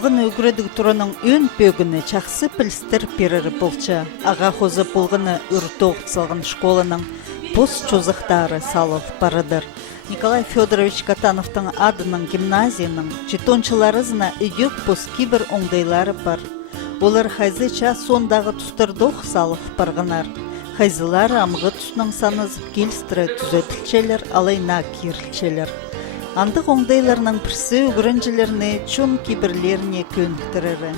Болғын өгіреді тұрының өн пөгіні чақсы пілістір перірі болча. Аға қозы болғыны үрті оқтсалғын школының пост чозықтары салып барыдыр. Николай Федорович Катановтың адының гимназияның жетончыларызына үйек пост кибір оңдайлары бар. Олар хайзыча сондағы тұстырдоқ салып барғанар. Хайзылары амғы тұсының санызып келістірі түзетілчелер, алайна керілчелер. Андық оңдайларының пірсі өгірінжілеріне чон кибірлеріне көніктірірі.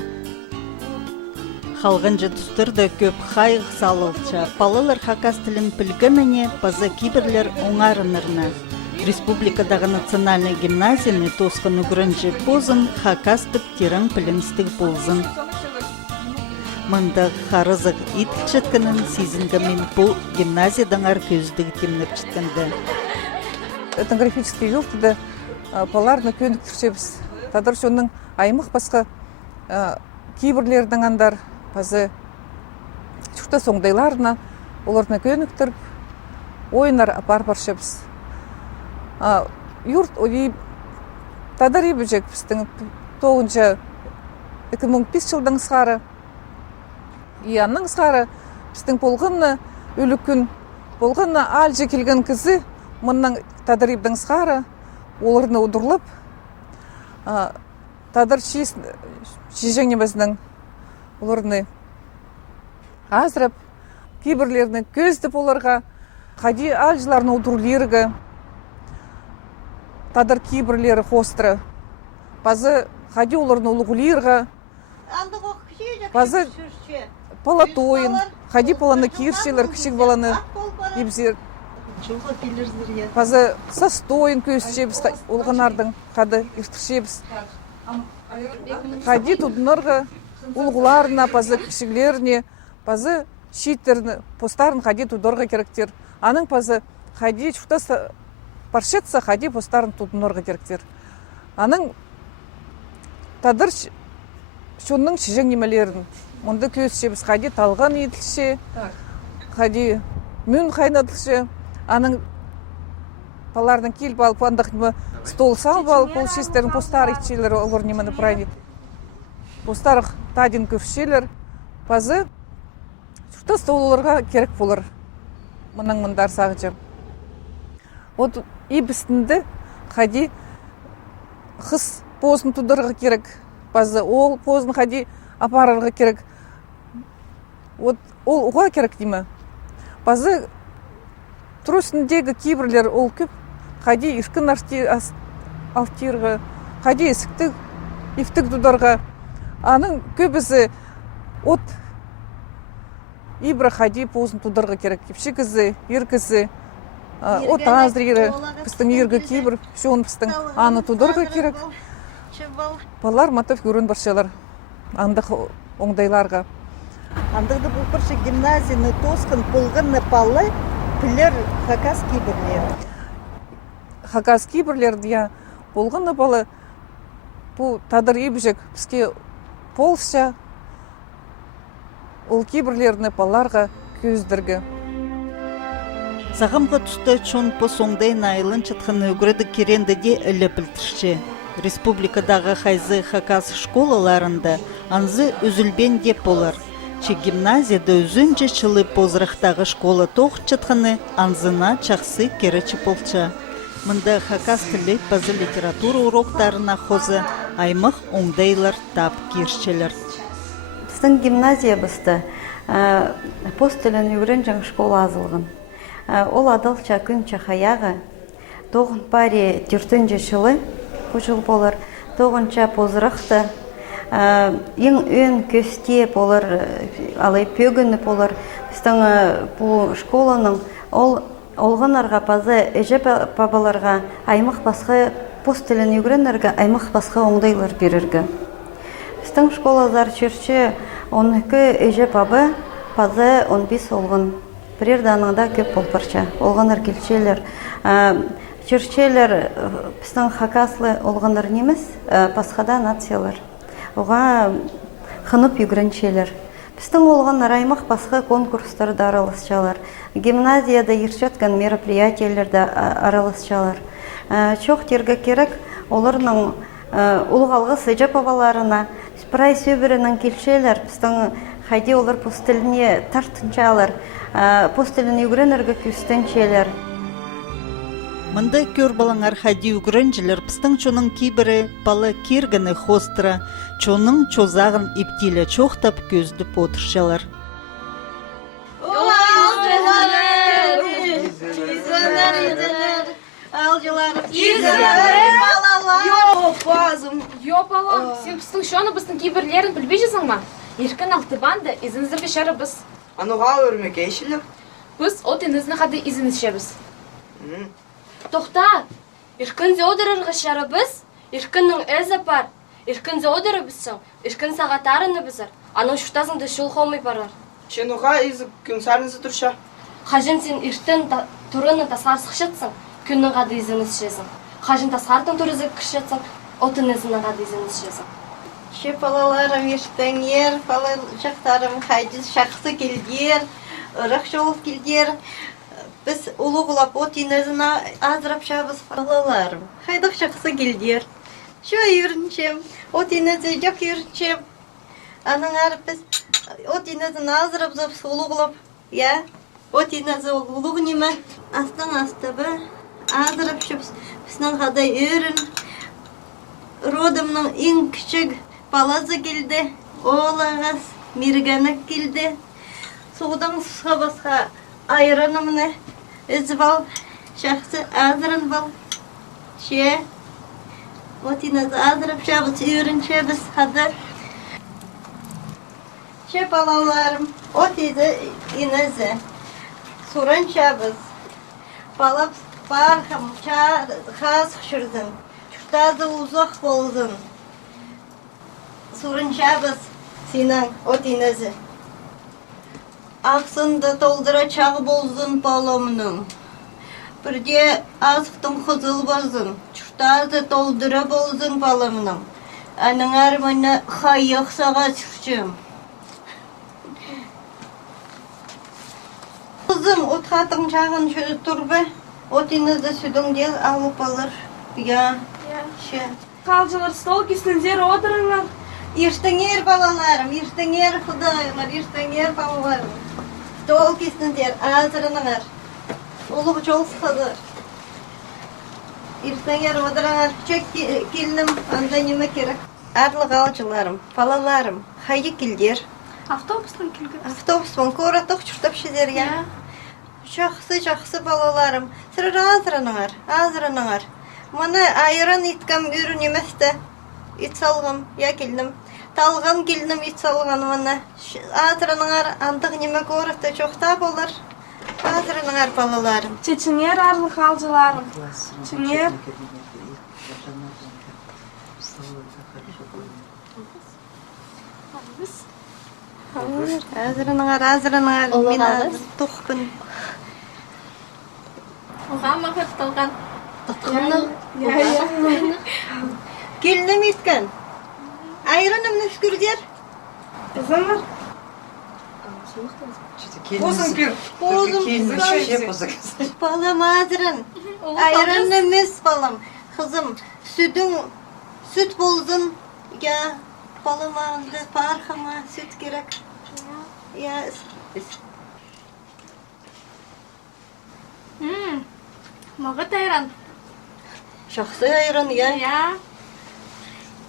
Халғынжы тұстырды көп хайық салылча, палылар хакас тілін пілгімене база кибірлер оңарынырына. Республикадағы национальный гимназияны тосқын өгірінжі позын хакас тіптерін пілімстік болзын. Мында қарызық итілчеткінің сезінгімен бұл гимназиядан аркөздігі темніп четкінді. Этнографический юлтыда паларны көніктіршебіз. Тадар шонның аймық басқа кейбірлердің андар базы чүкті соңдайларына оларына көніктіріп, ойынар апар-паршебіз. Юрт тадар ебіжек біздің 2005 жылдың сқары, иянның сқары біздің болғынны өлікін, болғынны алжы келген кізі мұнның тадарибдің сқары оларына ұдырлып, тадар шежеңеміздің оларыны азырып, кейбірлеріні көздіп оларға, қади алжыларына ұдырлерігі, тадар кейбірлері қостыры, базы қади оларына ұлғылерігі, базы палатойын, қади паланы киршелер, кішік баланы ебзер, базы састойын көзшебіз, олғанардың қады ертішебіз. Қади тұдынырғы ұлғыларына, базы кішіглеріне, базы шейттеріні, постарын қади тұдырға керектер. Аның базы қади чүқтасы паршетса, қади постарын тұдынырға керектер. Аның тадыр шонның шежен немелерін. Мұнда көзшебіз қади талған етілше, қади мүн қайнатылше. Аның палардың кел балып, андық стол сал балып, ол шестерін постары итчелер олар немені прайнет. Постарық тадин көпшелер, базы шүрті столларға керек болыр. Мұның мұндар сағычы. Вот ебістінді қади қыз позын тұдырға керек, базы ол позын қади апарарға керек. Вот ол ұға керек деймі. Базы тұрысындегі кейбірлер ол көп, қади ішкін алтирға, қади есіктік, ефтік дұдарға. Аның көбізі от ибрі қади позын тұдырға керек. Кепші еркізі, от азырері, пістің ергі кейбір, шоң пістің аны тұдырға керек. Балар матов көрін баршалар, андық оңдайларға. Андықты бұл бірші гимназияны тосқын болғынны палы, пілер хакас кейбірлер. Хакас кейбірлер дия болғаны балы бұл тадар ебіжек бізге полша ол кейбірлеріні баларға көздіргі. Сағымға түсті чон по соңдай найылын чатқаны өгіреді керенді де үлі білтірші. Республикадағы хайзы хакас школаларында анзы үзілбен деп болар. Че гимназияда үзінче чылы позырақтағы школа тоқ чатқаны анзына чақсы керечі болча. Мұнда хакас тілі базы литература уроктарына қозы аймық оңдайлар тап кершелер. Біздің гимназия бұсты пост тілін үйрен жаң школа азылғын. Ол адалча күн чахаяғы тоғын паре түртінже шылы көшіл болар, тоғынча позырақты ең өн көсте болар, алай пөгіні болар. Біздің бұл школаның олғанарға пазы әжі бабаларға аймақ басқа пост тілін үйренерге аймақ басқа оңдайлар берерге. Біздің школалар черче 12 әжі бабы пазы 15 олғын. Бірерданыңда көп болпарча. Олғанар келчелер. Черчелер біздің хакаслы олғанар неміз, басқада нациялар. Оға қынып үйгірінчелер. Біздің олған аймақ басқа конкурстарда араласчалар. Гимназияда ершеткен мероприятиялерді араласчалар. Чоқ терге керек оларның улғалғы сыжа пабаларына, спрай сөбірінің келшелер, біздің хайде олар постеліне тартынчалар, постеліне үгіренерге күстенчелер. Мында көр балаңар хади үгіренчелер, біздің чоның кейбірі балы кергіні хостыра, чоның чозағын ептелі чоқтап көзді потыршалар. Йопала, сен біздің шоны біздің кейбірлерін білбей жесің ма? Еркін алтыбанды изінізірге шәрі біз. Ануға өрмеге ешілі? Біз от енізіні қады изініс шебіз. Тоқта, еркін зеодырырғы шәрі біз, еркіннің әзі бар. Еркін зеодыры бізсің, еркін сағатарыны бізір. Аның шүштазыңды шул қомай барар. Шенуға езі күн сарнызы тұрша? Қажын сен ертін тұрыны тасарсық шетсің, күннің қады изініс шезің. Қажын тасқардың тұрызы кішетсің, отын езіні қады изініс шезің. Ше балаларым ештеңер, балаларым хайдыз шақсы келдер, ұрық жол келдер. Біз ұлығылап от инезіна азырап шабыз балаларым. Хайдық шақсы келдер. Шо үйірінчем, от инезі жоқ үйірінчем. Аның арып біз от инезін азырап зап ұлығылап. Я, от инезі ұлығы неме? Астан астабы азырап шабыз. Біснің қадай үйірін. Родымның ең күшік балазы келді, олағас мергенік келді. Судан сұға басқа айранымны үзі бал, шақсы азырын бал. Ше, отиназы азырып шабыз, үйірінше біз қады. Ше балаларым, отиді инезі, сурын шабыз. Балап бархым, қаз құшырдың, чүртазы ұзақ болдың. Сурын шабыз, сенің отинезі. Ақсынды толдыра чағы болдың баламының. Бірде азықтың қызыл болдың, чүртазы толдыра болдың баламының. Аның арманы қайық саға сүрчім. Қызым, отқатың жағын тұрбы, отинезі сүдің дел алып алыр. Я, ше. Қалжылар стол кесіндер отырыңар. Ертеңер балаларым, ертеңер құдайлар, ертеңер балаларым. Стол кесіндер, азырыныңар. Олық жол сықыдыр. Ертеңер одырыңар, чек келінім, анда неме керек. Арлық алчыларым, балаларым, хайы келдер. Автобустан келген. Автобуспен көратық жүртіп шедер, я. Жақсы балаларым, сұрыр азырыныңар. Маны айыран иткам үрін еместі. Ит салғым, я келдім. Талған келдім, ит салған маны. Азырыныңар, андық неме көрікті жоқта болыр. Азырыныңар балаларым. Чеченер арлық алжыларым. Чеченер. Азырыныңар, мен азыр тұқпын. Оға мағыт талған. Келдім еткен. Айрыным нүскүрдер.Ізімір. Позың пір. Позым. Балам азырын. Айрын емес балам. Қызым, сүт болдың. Я, балам ағынды парқыма сүт керек. Я, Мағыт айран. жақсы айрын, я. Я.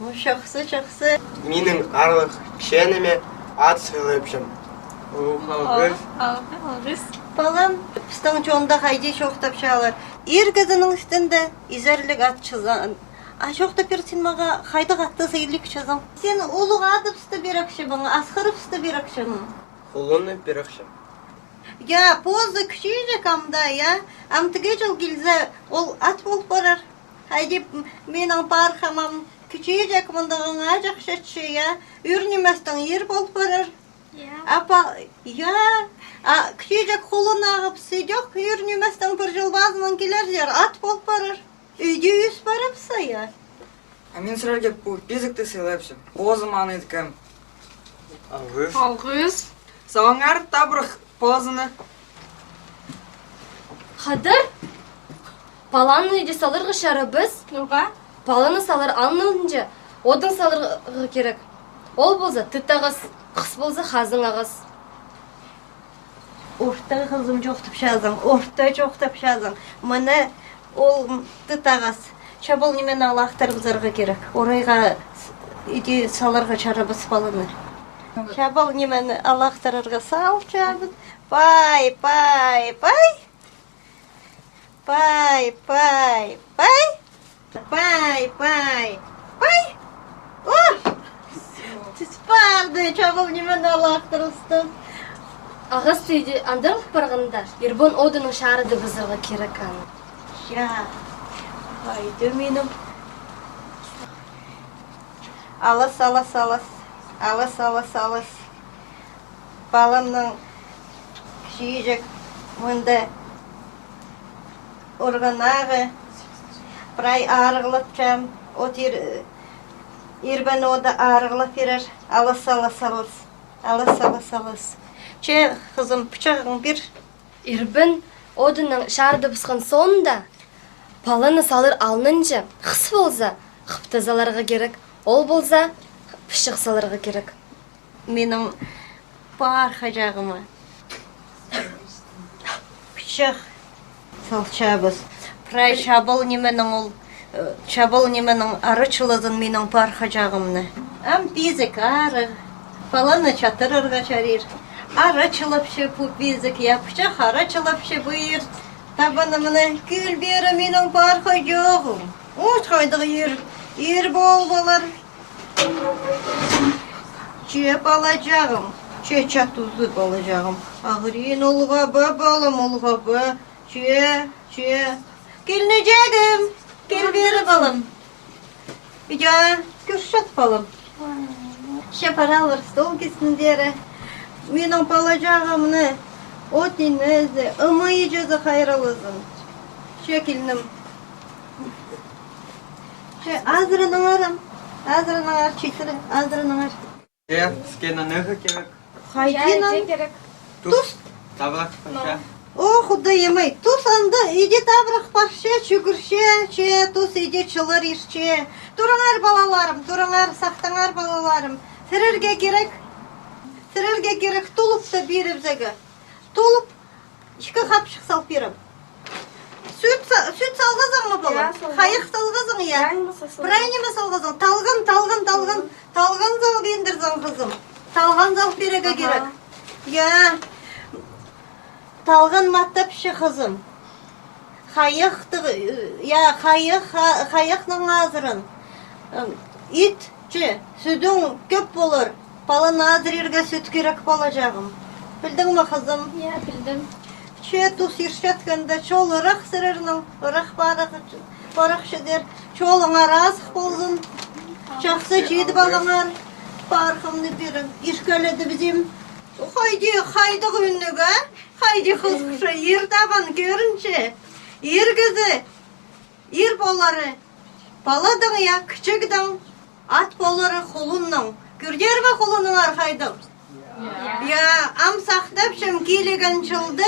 Жақсы. Менің арлық кішенеме ат сыйлыпшым. Алғыз. Балам, біздің жонда қайде шоқтап шалар. Ергізінің үстінде изәрлік ат шызан. Шоқта персен маға қайды қатты сейлік шызан. Сен ұлық адып сты берекші бұң, асқырып сты берекші бұң. Құлыны берекшім. Я, позы күшейже камда, я. Амтыге жыл келзе, ол ат болып барар. Хайде менің парқамам күшейже кіміндіғын ажақ шетші, я. Үрнеместің ер болып барар. Апа, я. Күшейже құлын ағып сөйдек, үрнеместің бір жыл базынан келер жер, ат болып барар. Үйде үйіс барапса, я. Мен сұрарге безікті сыйлапшым. Позым аны еткім. Алғыз. Сауаңар табырық позыны. Қадыр? Баланы үйде салырғы шары біз? Оға? Паланы салар алынынca odun salırğı gerek. Ol bolsa tıttağız, qıs bolsa hazın ağız. Orta kızım çok tepşazın, orta çok tepşazın. Mana ol tıtağız. Şabıl nemen alaqtırgızarga gerek. Orayga idi salarga çarabız balını. Şabıl nemen alaqtırırga salçabız. Bay bay bay. Bay bay bay. Bay bay bay. Oh! Tispardı şabıl nemen alaqtırıstım. Ağız tüydi andırlık barğında. Erbon odunun şarıdı bızırga gerek anı. Ya. Haydi benim. Alas alas alas. Alas alas alas. Balamның şiyecek mında organağı pray ağrıglatacağım. O irben o da ağrıglat verir. Alas alas alas. Alas alas alas. Çe kızım bıçağın bir. Erbin odunun şarıdı bızgın sonunda palanı salır alınınca qıs bolsa qıptazalarga gerek. Ol bolsa pışıq salırga gerek. Benim bağıracağımı. Bıçak salçabız. Pray şabıl nemenin ol. Şabıl nemenin arıçılızın benim bağıracağımını. Am bizek arı. Falanı çatırırga çarir. Arıçılıp şey bu bizek yapacak. Arıçılıp şey buyur. Tabanımını gül bir benim bağıracağım. Uç koyduğu yer bol bolar. Çöp alacağım. Çöçe tuzlu alacağım. Ağrıyın olga be balım olga be. Çö. Gelineceğim. Gel bir balım. Ya kürşat balım. Şapara alır stol gitsin diye. Benim alacağım ne? O dinlezi. Amayıcızı hayırlısın. Şekilinim. Azrının arım. Azrının ar çiftiri. Azrının ar. Ya, skena ne gerek? Haydinan. gerek. Tuz. Tabak paşa. O Худайымай, тус анда иде табрак баршы, чүгүршө, тус иде чылыр иршө. Тураңар балаларым, тураңар сактаңар балаларым. Сирерге керек тулуп да берип зеге. Тулуп 2 капшык салып берем. Süt salgazың mı балам? Хайык салгазың я. Прайнеме салгазың? Талган зал бендирзің кызым. Талган зал береге керек. Я Talgan mattapşı kızım. Hayıkның azırın. İtçi, sütün köp olur. Palan azır yerge süt gerek balacağım. Bildin mi kızım? Ya bildim. Tuz irşetkende çol ıraq sırırının, ıraq baraq şeder. Çoluna razıq bolsun. Жақсы жеді балаңар. Barkımını birin. İşgaledi bizim. Haydi günlüge. Haydi kızkışa yer taban görünce. Yer kızı. Yer bolları. Baladın ya küçükdün. At bolları kulunның. Gürger mi kulunның arxaydın? Ya amsaqtapşım kelegen çıldı.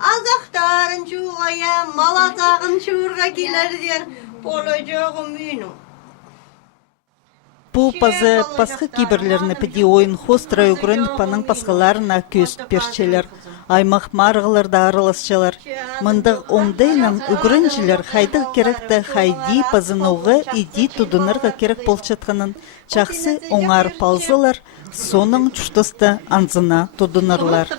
Azaqtarın çuğaya, malazağın çuğurga keler der. Bolacağım benim. Бұл пазы пасқы кейбірлеріні піде ойын хостра үгірін паның пасқаларына көст перчелер. Аймақ марғыларда арыласчалар. Мындық оңдайнан үгірінжілер хайдық керекті хайди пазынуғы иди тудынырға керек болчатқанын чақсы оңар палзылар, соның чуштысты анзына тудынырлар.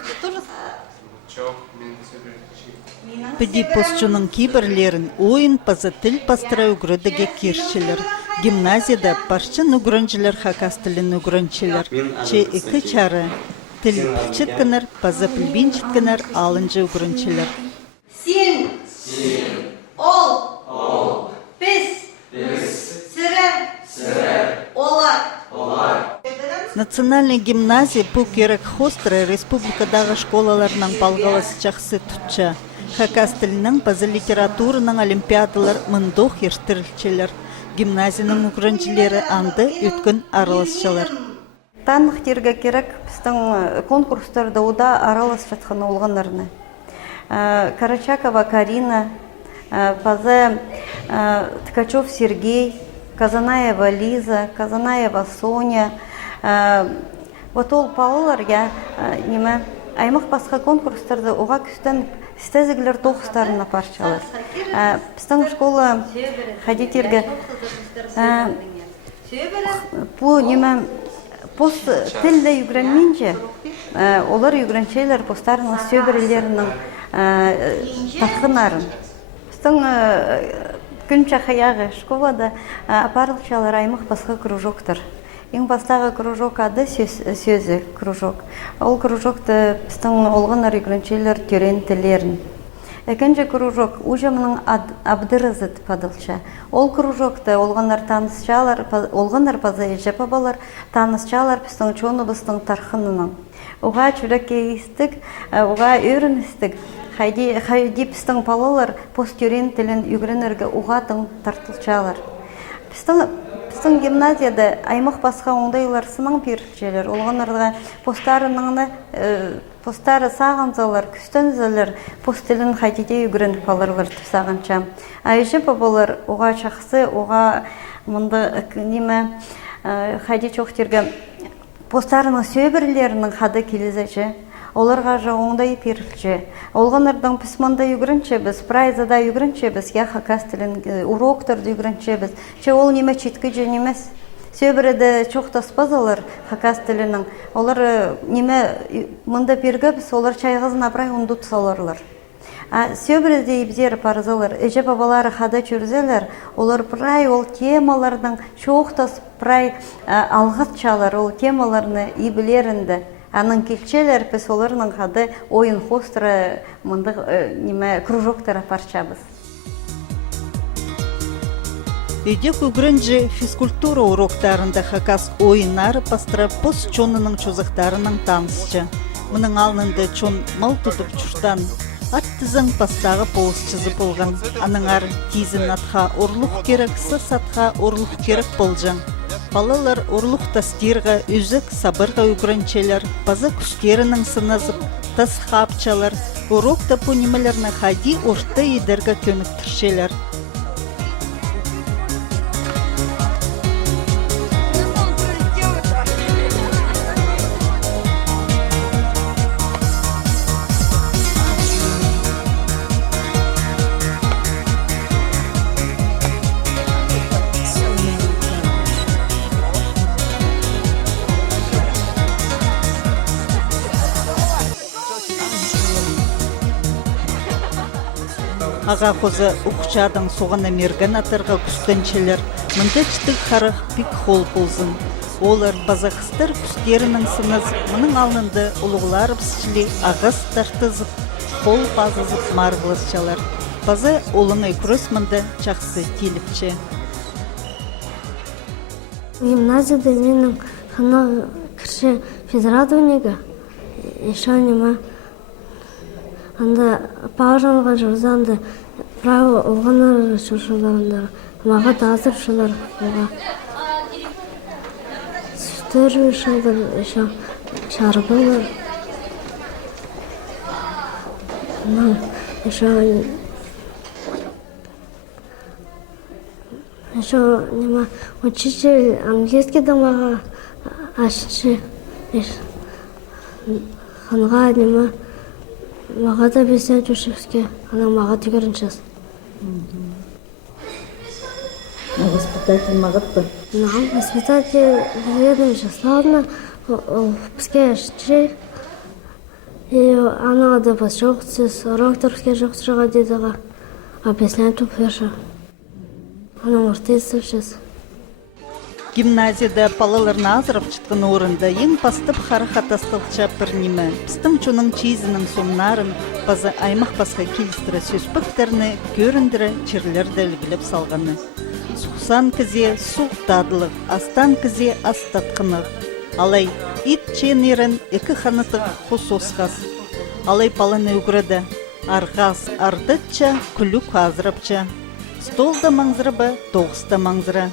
Піде постчының кейбірлерін ойын пазы тіл пастыра үгірідіге кершілер. Гимназияда парчын үгірінжілер хакас тілін үгірінчілер. Че екі чары тіл пілчіткінер, пазы пілбен чіткінер, алынжы үгірінчілер. Сен, ол, біз, сірі, олар. Национальный гимназия бұл керек хостры республикадағы школаларынан балғаласы жақсы тұтча. Хакас тілінің пазы литературының олимпиадалар мындоқ ертірілчелер. Гимназияның үгірінчілері анды өткін араласшалар. Танық терге керек біздің конкурстарда ода аралас жатқан олғанларыны. Карачакова Карина, Пазы Ткачев Сергей, Казанаева Лиза, Казанаева Соня. Вот ол палылар я неме аймақ басқа конкурстарды оға күстен стезиглер тоғыстарына парчалар. Біздің школа ходитерге bu неме пост тілді югренменше олар югренчейлер посттарының сөбірелерінің тақынарын. Біздің күн чақаяғы школада апарылчалар аймақ басқа кружоктар. Ең бастағы кружок ады сөзі кружок. Ол кружокты біздің олғанар югренчейлер түрен тілерін. Екінші кружок ұжымның абдырызыт падылша. Ол кружокты олғанар танысчалар, олғанар паза ежеп абалар, танысчалар біздің чоны біздің тархынының. Оға чүрек естік, оға өрін істік. Хайди біздің палалар посттүрен тілін үгірінерге оғатын тартылчалар. Біздің гимназияда аймақ басқа оңдайлар сының першелер. Олғанарға постары сағынзалар, күстензалар, посттілін хайдеде үгірін паларлар тұсағанша. Айжы бабалар оға шақсы, оға мұнда неме хайде чоқтерге посттарының сөбірлерінің қады келезәші. Оларға жа оңдай перші. Олғанардан пісманда үгірінше біз, прайзада үгірінше біз, я хакас тілін уроктарды үгірінше біз. Че ол неме четкі же немес. Сөбіреді чоқтаспазалар хакас тілінің. Олар неме мұнда пергі біз, олар чайғызын апрай ұндут саларлар. Сөбіреді ебзері парызалар, әже бабалары қада жүрзелер, олар прай ол темалардың чоқтас прай алғат чалар, ол темаларыны ебілерінді. Анын келчелер пес оларның қады ойын хостыры мұнды кружоктара парчабыз. Үйде күгірінже физкультура уроктарында хакас ойынары пастыра пост чонының чозықтарының танысчы. Мұның алнында чон мал тұтып чүртан. Аттызың пастағы полысчызы болған. Аныңар тизін атқа орлық керек, сыс атқа орлық керек болжан. Балалар орлық тастирға үзік сабырға үгірінчелер, базы күштерінің сыназып, тас қапчалар, урокта пөнемелеріні хади орта едерге көміктіршелер. Аға қозы ұқчадың соғына мерген атырға күстенчелер, мұнда чтық қарық пик хол болзын. Олар базақыстар күстерінің сыныз, мұның алынды ұлығылар пісчілі ағыз тартызып, қол базызып марғылысчалар. Базы олыңай күріс мұнда чақсы теліпче. Гимназияда менің қана кірші физрадунига, ешанема. Анда пағажанға жүрзанды право олғанар жүршілерінде маға тазыршылар оға. Сүтер жүршілдер шарбылар. Еще нема учитель английский маға ашыншы. Ханға нема маға да бесен жүршівске, ана маға түгіріншіз. Воспитатель мағыт бы? Воспитатель ведомші славно, бізге ашыншы. Ана да бас жоқсыз, урокторске жоқсыға дедіға, объясняй туп верші. Ана ұртесівшіз. Гимназияда палаларны азырып чыткан орында ең пастып харахатастылча бірнеме. Пістің чоның чизінің сомнарын базы аймақ басқа келістірі сөзпіктеріні көріндірі черлерді үлгіліп салғаны. Сұқсан кізе сұқтадылық, астан кізе астатқынық. Алай ит ченерін екі қанытық қос осқас. Алай паланы үгірді. Арғас ардытча, күлік азырапча. Столда маңзырыбы, тоғыста маңзыра.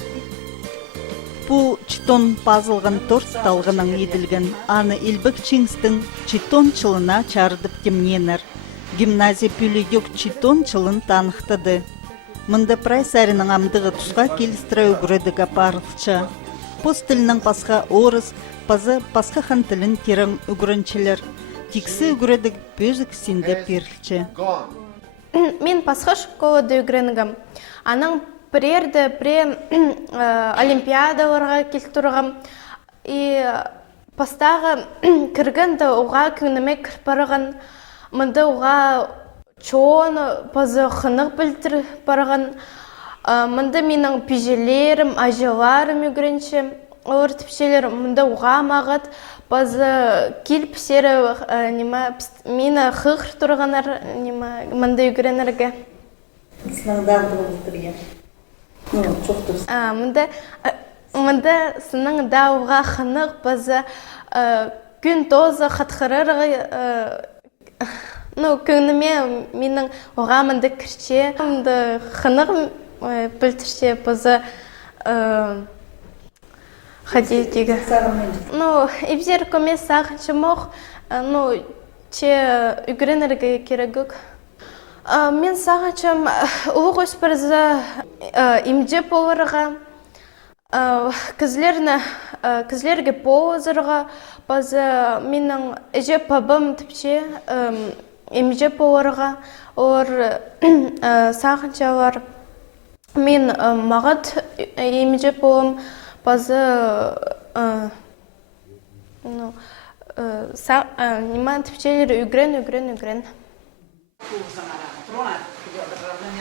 Бұл читон пазылған торт талғының еділген аны илбік чинстің читон чылына чардып темненер. Гимназия пүлігек читон чылын танықтады. Мында прайсарының амдығы тұсқа келістірі үгіреді апарылча. Пост тілінің пасқа орыс, пасқа хан тілін терің үгірінчілер. Тиксі үгіреді бөзік сенде перілчі. Мен пасха школада үгірінігім. Аның бірерді олимпиадаларға келтірігім. И пастағы кіргінді оға күніме кірпарығын. Мында оға чоон пазы хынық білтір барған. Мында менің пижелерім, ажаларым үгірінші. Олар тіпшелер мында оға мағыт. Пазы келіп сері мені қығыр тұрғанар мында үгіренерге. Сынаңдағы болдырген. Мында сының дауға қынық пазы күн тозы қатқырырғы. Көңіме менің оға мында кірче, мында қынық білтірше пазы ходить. Ибзер көме сағыншы моқ, че үгіренерге керегік. Мен сағыншым ұлық өспірізі имде болырға, кізлерге болызырға, базы менің әже пабым тіпше имде болырға, олар сағыншалар мен мағыт имде болым, базы тіпчелер үгірен.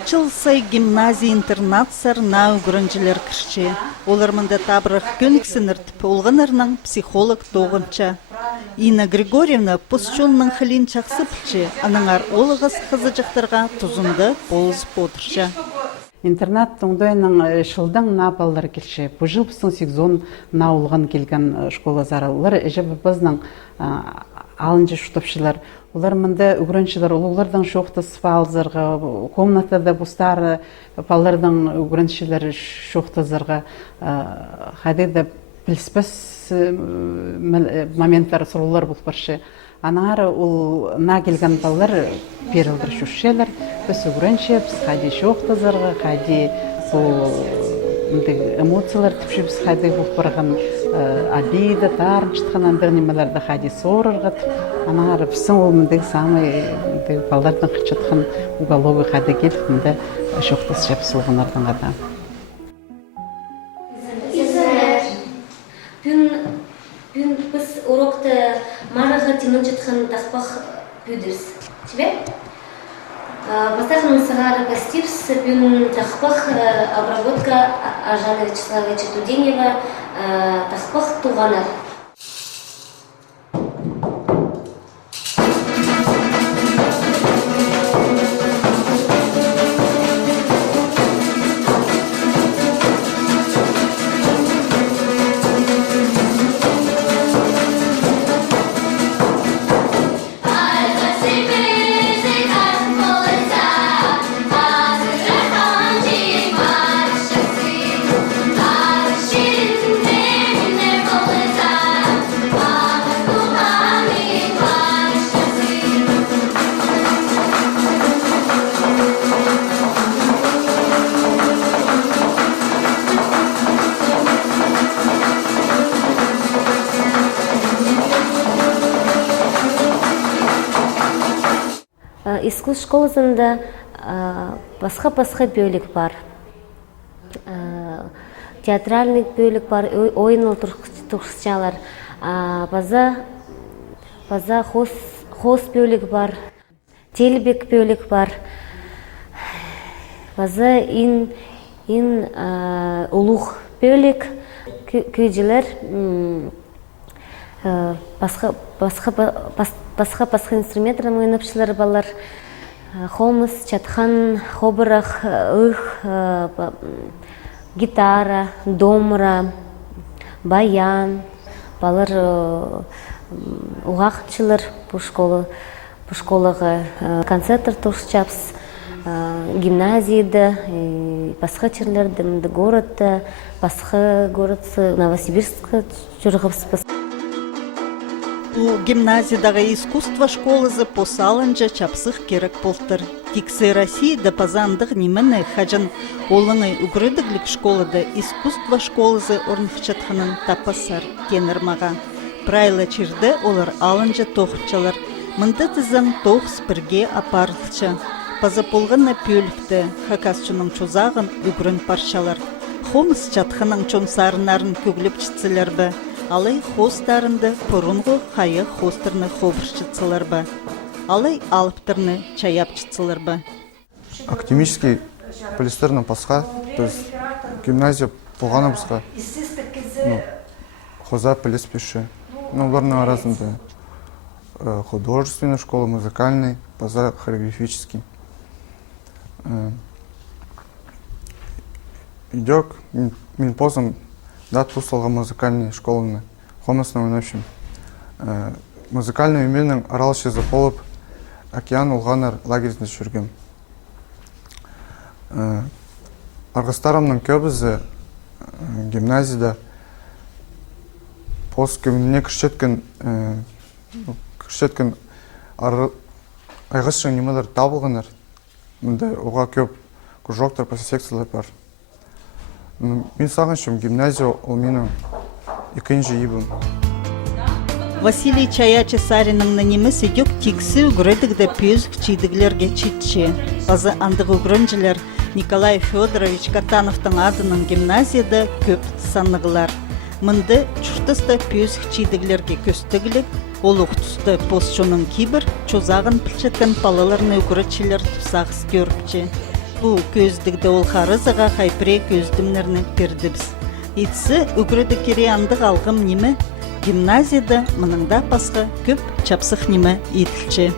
Чылсай гимназия-интернат сарна үгірінжілер кірче. Олар мында табырық көніксініртіп олғынырның психолог тоғынча. Ина Григорьевна постчонның хілін чақсы пілче, аныңар олығыз қызы жақтырға тұзынды болызып отырча. Интернат тоңдойның шылдың на балдар келші. Бұл жыл бұстың сезон на олған келген школа зары. Олар әжі біздің алынжы шутапшылар. Олар мында үгіріншілер, олардан шоқты сфалзырға, комнатада бұстары баллардың үгіріншілер шоқты зырға. Қадайда біліспес моменттар сұрулар бұл баршы. Анары ол на келген баллар перілдір шүшшелер. Біз үгірінші, біз қади шоқты зырға, қади бұл эмоциялар тіпші біз қади бұл барған обида, тарын чытқанан бір немелерді қади сорырға. Анары біздің ол мүндегі самай баллардың қычытқан уголовы қади келіп, мүнді шоқтасы жапсылғынардың ғада. Біз урокты марығы темін жеткен тақпақ бүдірс. Тебе? Бастақының сағары постипс бүн тақпақ обработка Ажана Вячеславовича Туденева тақпақ туғанар. Искус школасында басқа бөлік бар. Театральный бөлік бар, ойыныл тұрқысчалар. База хос бөлік бар, телбек бөлік бар. База ин ұлық бөлік көйділер басқа инструменттер ойнапшылар балар. Хомыс, чатхан, хобырах, гитара, домра, баян. Балар уғақчылар бұл школаға концерттер тұршчапс. Гимназияда, басқа черлерді, городта, басқа город Новосибирскка жүргіпспіз. У гимназиядағы искусство школызы посалынжа чапсық керек болтыр. Тиксы Россияда пазандық немені хажан олыңы үгірдіглік школада искусство школызы орнықчатқанын тапасар кенірмаға. Прайлы чирді олар алынжа тоқытчалар. Мында тізің тоқс бірге апарылча. Паза полғына пөлікті хакасчының чозағын үгірін паршалар. Хомыс чатқының чонсарынарын көгліп чітсілер бі. Алай хостарынды порунғы қайы хостырны хобыршчыцылар бі. Алай алыптырны чаяпчыцылар бі. Академический полистерный пасха, то есть гимназия болғаны бізға хоза полиспеші. Оларның арасында художественная школа, музыкальный, паза хореографический. Идек, мен поздно да тусалға музыкальный школаны, хомасының өшім. Музыкальный үменің аралшы заполып, океан ұлғанар лагерінде жүргем. Арғыстарымның көбізі гимназияда пост көміне күршеткен айғызшың немелер табылғанар. Оға көп күржоқтар пасы секциялар бар. Мен сағыншым гимназия ол менің екінші ебім. Василий Чаячы Саринның нанемі седек тиксі үгіредігді пөзік чейдігілерге читче. Азы андық үгірінжілер Николай Федорович Катановтың адының гимназияда көп санығылар. Мынды чұртысты пөзік чейдігілерге көстігілік, ол ұқтысты постшоның кейбір чозағын пілчеттен палаларны үгірітшілер тұсағыз көріпче. Бұл көздігді ол қарызыға қайпіре көздімлерні пердібіз. Етсі үгіреді кере андық алғым немі гимназияда мұныңда пасқа көп чапсық немі етілче.